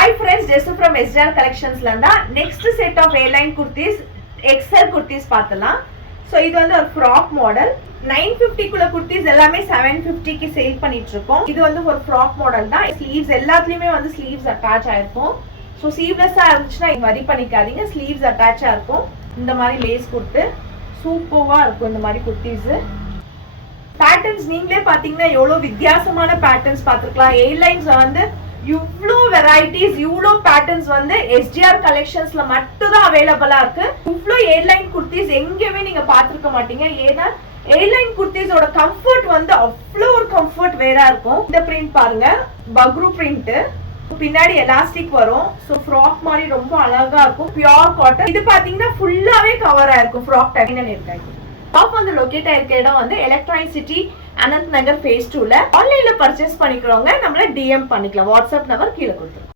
Hi friends, Jesu from SDR Collections landa next set of A-line kurtis XL kurtis paathalam. So இது வந்து ஒரு frock model 950 குள்ள kurtis எல்லாமே 750 க்கு sale பண்ணிட்டு இருக்கோம். இது வந்து ஒரு ஃப்ராக் மாடல் தான். ஸ்லீவ்ஸ் எல்லாத்துலயுமே வந்து ஸ்லீவ்ஸ் அட்டாச் ஆயிருக்கும். சோ ஸ்லீவ்லெஸ்ஸா இருந்துச்சுனா வரி பண்ணிக்காதீங்க. ஸ்லீவ்ஸ் அட்டாச் ஆயிருக்கும். இந்த மாதிரி லேஸ் கொடுத்து சூப்பரா இருக்கும் இந்த மாதிரி kurtis. பேட்டர்ன்ஸ் நீங்களே பாத்தீங்கன்னா எவ்வளவு வித்தியாசமான பேட்டர்ன்ஸ் பார்த்திருக்கலாம். A-lines வந்து இவ்ளோ வெரைட்டிஸ் இவ்ளோ பேட்டர்ன்ஸ் வந்து SDR கலெக்ஷன்ஸ்ல மட்டும் தான் அவைலபிளா இருக்கு. இவ்ளோ A-line kurtis எங்கேயுமே நீங்க பாத்துக்க மாட்டீங்க. ஏன்னா A-line kurtiஸோட கம்ஃபர்ட் வந்து அவ்ளோ ஒரு கம்ஃபர்ட் வேறா இருக்கும். இந்த பிரிண்ட் பாருங்க, பக்ரு பிரிண்ட், பின்னாடி எலாஸ்டிக் வரும். சோ ஃப்ராக் மாதிரி ரொம்ப அழகா இருக்கும். Pure cotton. இது பாத்தீங்கன்னா ஃபுல்லாவே கவர் ஆயிருக்கும். ஃப்ராக் டைப்ல இருக்காது. ஷாப் வந்து லொகேட் ஆயிருக்க இடம் வந்து எலக்ட்ரானிக் சிட்டி அனந்த் நகர் phase 2ல. ஆன்லைன்ல பர்ச்சேஸ் பண்ணிக்கிறவங்க நம்மள DM பண்ணிக்கலாம். வாட்ஸ்அப் நம்பர் கீழே கொடுத்துருக்கோம்.